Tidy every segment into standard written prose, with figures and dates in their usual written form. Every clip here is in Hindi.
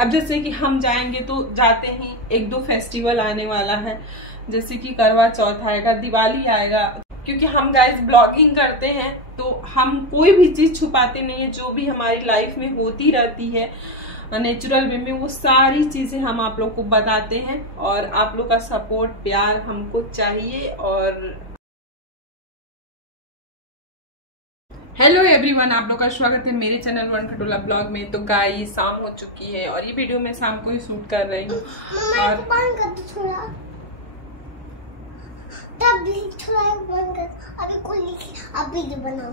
अब जैसे कि हम जाएंगे तो जाते ही 1-2 फेस्टिवल आने वाला है, जैसे कि करवा चौथ आएगा, दिवाली आएगा। क्योंकि हम गाइस ब्लॉगिंग करते हैं तो हम कोई भी चीज छुपाते नहीं है, जो भी हमारी लाइफ में होती रहती है नेचुरल वे में वो सारी चीजें हम आप लोग को बताते हैं। और आप लोग का सपोर्ट प्यार हमको चाहिए। और हेलो एवरीवन, आप लोग का स्वागत है मेरे चैनल वन खटोला ब्लॉग में। तो गाइस शाम हो चुकी है और ये वीडियो मैं शाम को ही शूट कर रही हूँ। और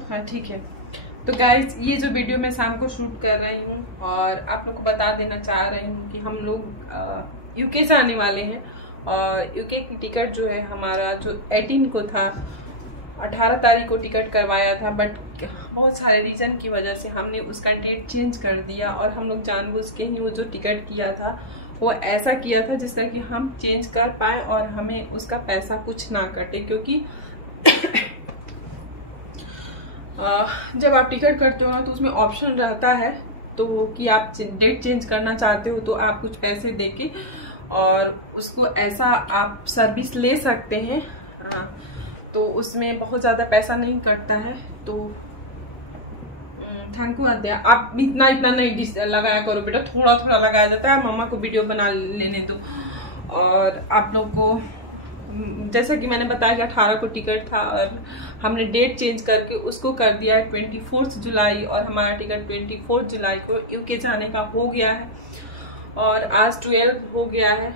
हाँ ठीक है। तो गाइस ये जो वीडियो मैं शाम को शूट कर रही हूँ और आप लोग को बता देना चाह रही हूँ कि हम लोग यूके से आने वाले हैं। और यूके की टिकट जो है हमारा जो 18 को था, 18 तारीख को टिकट करवाया था, बट बहुत सारे रीजन की वजह से हमने उसका डेट चेंज कर दिया। और हम लोग जानबूझ के ही वो जो टिकट किया था वो ऐसा किया था जिससे कि हम चेंज कर पाए और हमें उसका पैसा कुछ ना कटे। क्योंकि जब आप टिकट करते हो ना तो उसमें ऑप्शन रहता है तो कि आप डेट चेंज करना चाहते हो तो आप कुछ पैसे देके और उसको ऐसा आप सर्विस ले सकते हैं। तो उसमें बहुत ज़्यादा पैसा नहीं कटता है। तो थैंक यू आद्या, आप इतना नहीं लगाया करो बेटा, थोड़ा थोड़ा लगाया जाता है। मम्मा को वीडियो बना लेने दो। और आप लोग को जैसा कि मैंने बताया कि 18 को टिकट था और हमने डेट चेंज करके उसको कर दिया है 24 जुलाई। और हमारा टिकट 24 जुलाई को यूके जाने का हो गया है। और आज 12 हो गया है,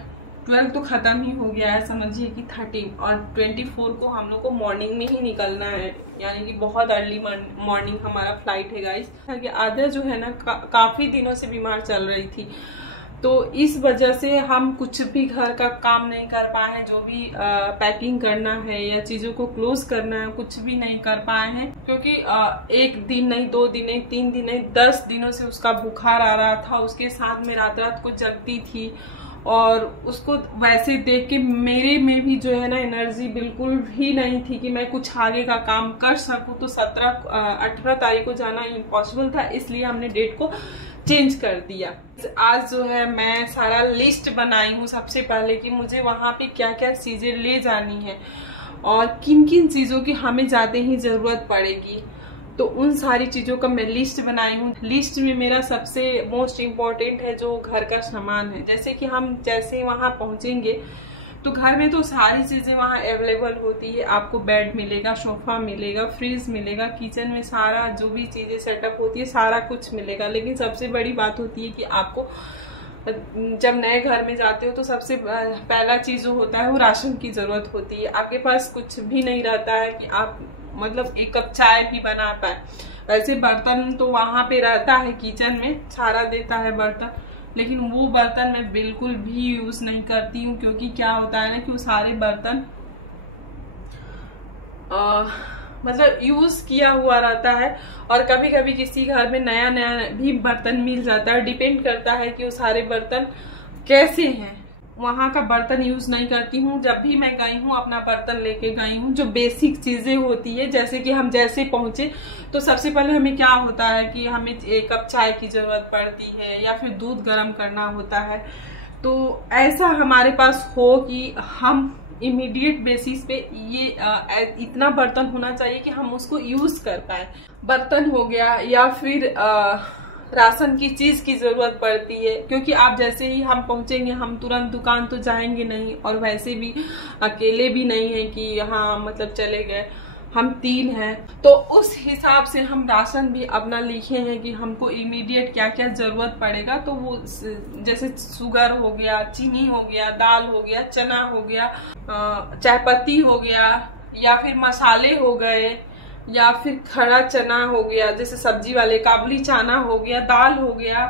12 तो ख़त्म ही हो गया है, समझिए कि 13 और 24 को हम लोग को मॉर्निंग में ही निकलना है। यानी कि बहुत अर्ली मॉर्निंग हमारा फ्लाइट है गाइस। कि आद्या जो है ना काफ़ी दिनों से बीमार चल रही थी, तो इस वजह से हम कुछ भी घर का काम नहीं कर पाए हैं। जो भी पैकिंग करना है या चीज़ों को क्लोज करना है कुछ भी नहीं कर पाए हैं। क्योंकि 1 दिन नहीं, 2 दिन नहीं, 3 दिन नहीं, 10 दिनों से उसका बुखार आ रहा था। उसके साथ में रात रात को जगती थी और उसको वैसे देख के मेरे में भी जो है ना एनर्जी बिल्कुल भी नहीं थी कि मैं कुछ आगे का काम कर सकूं। तो 18 तारीख को जाना इम्पॉसिबल था, इसलिए हमने डेट को चेंज कर दिया। आज जो है मैं सारा लिस्ट बनाई हूँ सबसे पहले कि मुझे वहां पे क्या क्या चीजें ले जानी है और किन किन चीजों की हमें जाते ही जरूरत पड़ेगी। तो उन सारी चीजों का मैं लिस्ट बनाई हूँ। लिस्ट में मेरा सबसे मोस्ट इम्पोर्टेंट है जो घर का सामान है। जैसे कि हम जैसे वहां पहुंचेंगे तो घर में तो सारी चीजें वहां अवेलेबल होती है। आपको बेड मिलेगा, सोफा मिलेगा, फ्रिज मिलेगा, किचन में सारा जो भी चीजें सेटअप होती है सारा कुछ मिलेगा। लेकिन सबसे बड़ी बात होती है कि आपको जब नए घर में जाते हो तो सबसे पहला चीज जो होता है वो राशन की जरूरत होती है। आपके पास कुछ भी नहीं रहता है कि आप मतलब 1 कप चाय भी बना पाए। वैसे बर्तन तो वहां पे रहता है, किचन में सारा देता है बर्तन, लेकिन वो बर्तन मैं बिल्कुल भी यूज नहीं करती हूँ। क्योंकि क्या होता है ना कि वो सारे बर्तन मतलब यूज किया हुआ रहता है और कभी कभी किसी घर में नया नया भी बर्तन मिल जाता है। डिपेंड करता है कि वो सारे बर्तन कैसे हैं। वहां का बर्तन यूज नहीं करती हूँ। जब भी मैं गई हूँ अपना बर्तन लेके गई हूँ। जो बेसिक चीजें होती है, जैसे कि हम जैसे पहुंचे तो सबसे पहले हमें क्या होता है कि हमें 1 कप चाय की जरूरत पड़ती है या फिर दूध गर्म करना होता है। तो ऐसा हमारे पास हो कि हम इमीडिएट बेसिस पे ये इतना बर्तन होना चाहिए कि हम उसको यूज कर पाए। बर्तन हो गया या फिर राशन की चीज की जरूरत पड़ती है। क्योंकि आप जैसे ही हम पहुंचेंगे हम तुरंत दुकान तो जाएंगे नहीं और वैसे भी अकेले भी नहीं है कि हाँ मतलब चले गए, हम 3 हैं। तो उस हिसाब से हम राशन भी अपना लिखे हैं कि हमको इमीडिएट क्या क्या जरूरत पड़ेगा। तो वो जैसे शुगर हो गया, चीनी हो गया, दाल हो गया, चना हो गया, चाय पत्ती हो गया, या फिर मसाले हो गए, या फिर खड़ा चना हो गया, जैसे सब्जी वाले काबुली चना हो गया, दाल हो गया।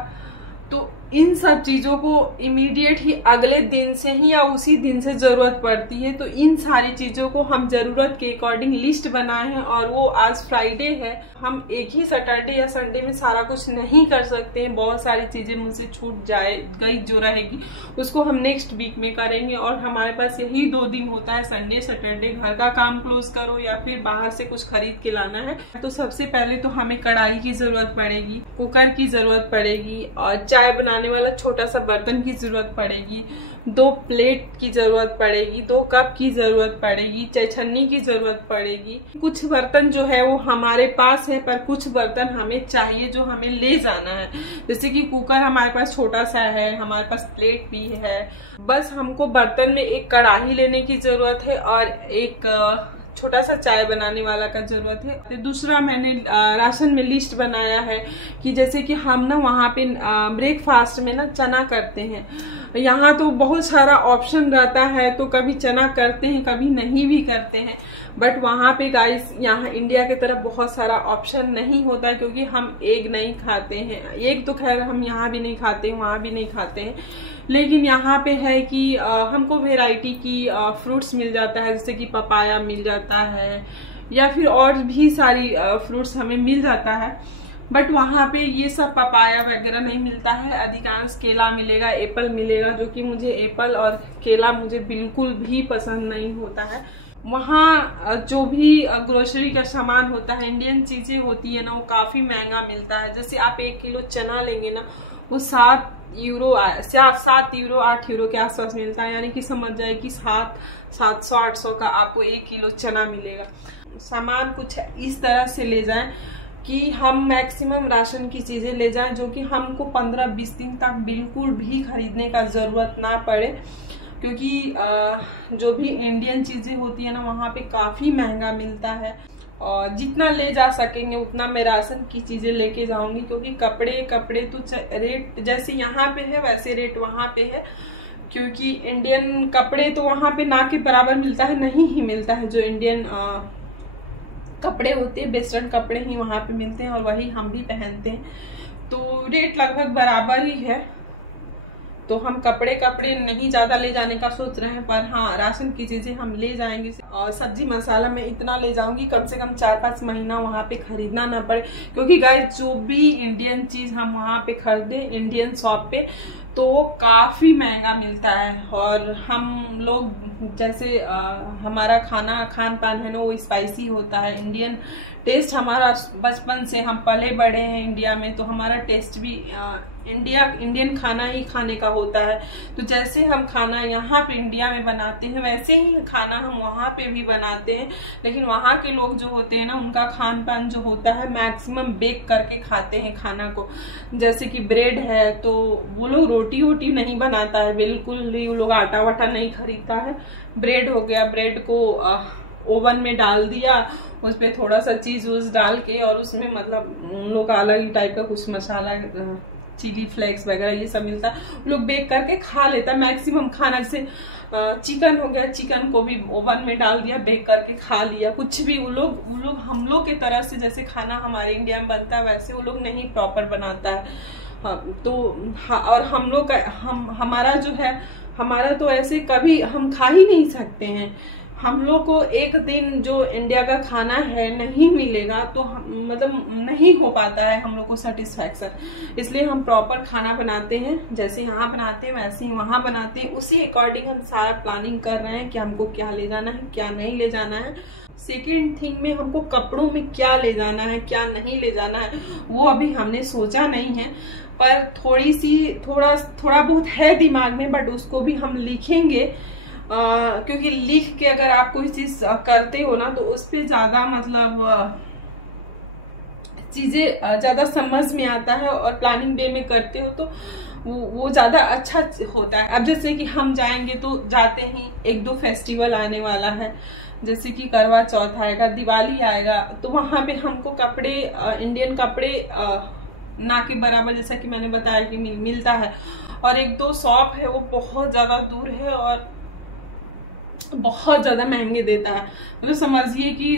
तो इन सब चीजों को इमीडिएट ही अगले दिन से ही या उसी दिन से जरूरत पड़ती है। तो इन सारी चीजों को हम जरूरत के अकॉर्डिंग लिस्ट बनाए हैं। और वो आज फ्राइडे है, हम एक ही सैटरडे या संडे में सारा कुछ नहीं कर सकते हैं। बहुत सारी चीजें मुझसे छूट जाए गई जो रहेगी उसको हम नेक्स्ट वीक में करेंगे। और हमारे पास यही 2 दिन होता है, संडे सैटरडे। घर का काम क्लोज करो या फिर बाहर से कुछ खरीद के लाना है। तो सबसे पहले तो हमें कढ़ाई की जरूरत पड़ेगी, कुकर की जरूरत पड़ेगी और चाय बनाने बनाने वाला छोटा सा बर्तन की जरूरत पड़ेगी, 2 प्लेट की जरूरत पड़ेगी, 2 कप की जरूरत पड़ेगी, चाय छन्नी की जरूरत पड़ेगी। कुछ बर्तन जो है वो हमारे पास है, पर कुछ बर्तन हमें चाहिए जो हमें ले जाना है। जैसे कि कुकर हमारे पास छोटा सा है, हमारे पास प्लेट भी है। बस हमको बर्तन में एक कढ़ाई लेने की जरूरत है और एक छोटा सा चाय बनाने वाला का जरूरत है। तो दूसरा मैंने राशन में लिस्ट बनाया है कि जैसे कि हम ना वहाँ पे ब्रेकफास्ट में ना चना करते हैं। यहाँ तो बहुत सारा ऑप्शन रहता है, तो कभी चना करते हैं कभी नहीं भी करते हैं। बट वहाँ पे गाइस, यहाँ इंडिया की तरफ बहुत सारा ऑप्शन नहीं होता है, क्योंकि हम एग नहीं खाते हैं। एग तो खैर हम यहाँ भी नहीं खाते, वहाँ भी नहीं खाते हैं। लेकिन यहाँ पे है कि हमको वेराइटी की फ्रूट्स मिल जाता है, जैसे कि पपाया मिल जाता है या फिर और भी सारी फ्रूट्स हमें मिल जाता है। बट वहाँ पे ये सब पपाया वगैरह नहीं मिलता है। अधिकांश केला मिलेगा, एप्पल मिलेगा, जो कि मुझे एप्पल और केला मुझे बिल्कुल भी पसंद नहीं होता है। वहाँ जो भी ग्रोसरी का सामान होता है, इंडियन चीजें होती है ना, वो काफी महंगा मिलता है। जैसे आप 1 किलो चना लेंगे ना, वो 7 यूरो 8 यूरो के आसपास मिलता है। यानी कि समझ जाए कि 700-800 का आपको 1 किलो चना मिलेगा। सामान कुछ इस तरह से ले जाएं कि हम मैक्सिमम राशन की चीजें ले जाएं, जो कि हमको 15-20 दिन तक बिल्कुल भी खरीदने का जरूरत ना पड़े। क्योंकि जो भी इंडियन चीजें होती है ना, वहाँ पे काफी महंगा मिलता है। और जितना ले जा सकेंगे उतना मैं राशन की चीजें लेके जाऊंगी, क्योंकि कपड़े तो रेट जैसे यहाँ पे है वैसे रेट वहाँ पे है। क्योंकि इंडियन कपड़े तो वहाँ पे ना के बराबर मिलता है, नहीं ही मिलता है। जो इंडियन कपड़े होते हैं, वेस्टर्न कपड़े ही वहाँ पे मिलते हैं और वही हम भी पहनते हैं, तो रेट लगभग बराबर ही है। तो हम कपड़े नहीं ज्यादा ले जाने का सोच रहे हैं, पर हाँ राशन की चीजें हम ले जाएंगे। और सब्जी मसाला में इतना ले जाऊंगी, कम से कम 4-5 महीना वहाँ पे खरीदना ना पड़े। क्योंकि गाइस, जो भी इंडियन चीज हम वहाँ पे खरीदे इंडियन शॉप पे, तो वो काफी महंगा मिलता है। और हम लोग जैसे हमारा खान पान है ना, वो स्पाइसी होता है। इंडियन टेस्ट हमारा बचपन से हम पले बड़े हैं इंडिया में, तो हमारा टेस्ट भी इंडियन खाना ही खाने का होता है। तो जैसे हम खाना यहाँ पे इंडिया में बनाते हैं, वैसे ही खाना हम वहाँ पे भी बनाते हैं। लेकिन वहाँ के लोग जो होते हैं ना, उनका खान पान जो होता है मैक्सिमम बेक करके खाते हैं खाना को। जैसे कि ब्रेड है, तो वो लोग रोटी वोटी नहीं बनाता है, बिल्कुल ही वो लोग आटा वाटा नहीं खरीदता है। ब्रेड हो गया, ब्रेड को ओवन में डाल दिया, उस पर थोड़ा सा चीज डाल के, और उसमें मतलब उन लोग का अलग ही टाइप का कुछ मसाला, चिली फ्लेक्स वगैरह ये सब मिलता है, वो लोग बेक करके खा लेता है मैक्सिमम खाना। जैसे चिकन हो गया, चिकन को भी ओवन में डाल दिया, बेक करके खा लिया। कुछ भी वो लोग हम लोग की तरह से जैसे खाना हमारे इंडिया में बनता है, वैसे वो लोग नहीं प्रॉपर बनाता है। तो और हम लोग का हमारा जो है, हमारा तो ऐसे कभी हम खा ही नहीं सकते हैं। हम लोग को एक दिन जो इंडिया का खाना है नहीं मिलेगा, तो मतलब नहीं हो पाता है हम लोग को सेटिस्फैक्शन। इसलिए हम प्रॉपर खाना बनाते हैं, जैसे यहाँ बनाते हैं वैसे ही वहाँ बनाते हैं। उसी अकॉर्डिंग हम सारा प्लानिंग कर रहे हैं कि हमको क्या ले जाना है, क्या नहीं ले जाना है। सेकेंड थिंग में हमको कपड़ों में क्या ले जाना है, क्या नहीं ले जाना है, वो अभी हमने सोचा नहीं है। पर थोड़ा बहुत है दिमाग में, बट उसको भी हम लिखेंगे। क्योंकि लिख के अगर आप कोई चीज करते हो ना, तो उस पर ज्यादा मतलब चीजें ज्यादा समझ में आता है, और प्लानिंग वे में करते हो तो वो ज्यादा अच्छा होता है। अब जैसे कि हम जाएंगे, तो जाते ही 1-2 फेस्टिवल आने वाला है, जैसे कि करवा चौथ आएगा, दिवाली आएगा, तो वहां पे हमको कपड़े, इंडियन कपड़े ना के बराबर, जैसा कि मैंने बताया कि मिलता है। और 1-2 शॉप है, वो बहुत ज्यादा दूर है और बहुत ज्यादा महंगे देता है। मतलब समझिए कि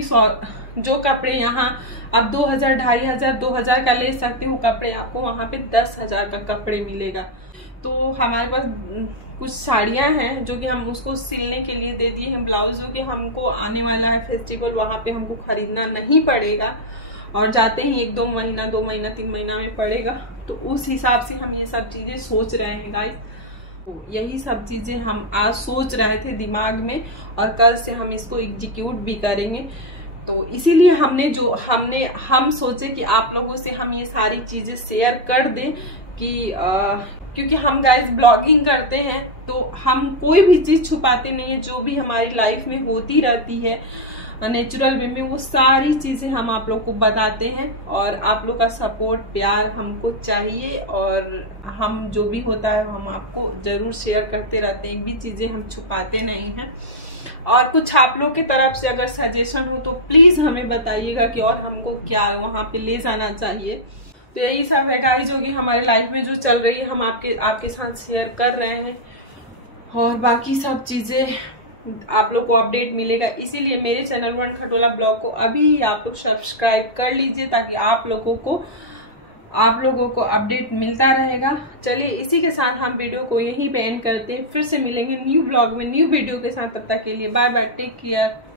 जो कपड़े यहाँ आप 2000, 2500, 2000 का ले सकते हो, कपड़े आपको वहां पे 10,000 का कपड़े मिलेगा। तो हमारे पास कुछ साड़ियां हैं जो कि हम उसको सिलने के लिए दे दिए हैं, ब्लाउज जो कि हमको आने वाला है फेस्टिवल, वहां पे हमको खरीदना नहीं पड़ेगा, और जाते ही 1-2 महीना, 2 महीना, 3 महीना में पड़ेगा। तो उस हिसाब से हम ये सब चीजें सोच रहे हैं गाइस। तो यही सब चीजें हम आज सोच रहे थे दिमाग में, और कल से हम इसको एग्जीक्यूट भी करेंगे। तो इसीलिए हम सोचे कि आप लोगों से हम ये सारी चीजें शेयर कर दें कि क्योंकि हम गाइस ब्लॉगिंग करते हैं तो हम कोई भी चीज छुपाते नहीं है, जो भी हमारी लाइफ में होती रहती है नेचुरल वे में वो सारी चीजें हम आप लोग को बताते हैं। और आप लोग का सपोर्ट प्यार हमको चाहिए, और हम जो भी होता है हम आपको जरूर शेयर करते रहते हैं, एक भी चीजें हम छुपाते नहीं हैं। और कुछ आप लोग की तरफ से अगर सजेशन हो तो प्लीज हमें बताइएगा कि और हमको क्या वहां पे ले जाना चाहिए। तो यही सब है गाइस जो कि हमारे लाइफ में जो चल रही है हम आपके साथ शेयर कर रहे हैं, और बाकी सब चीजें आप लोग को अपडेट मिलेगा। इसीलिए मेरे चैनल वन खटोला ब्लॉग को अभी आप लोग सब्सक्राइब कर लीजिए, ताकि आप लोगों को अपडेट मिलता रहेगा। चलिए इसी के साथ हम वीडियो को यहीं पे एंड करते हैं, फिर से मिलेंगे न्यू ब्लॉग में न्यू वीडियो के साथ। तब तक के लिए बाय बाय, टेक केयर।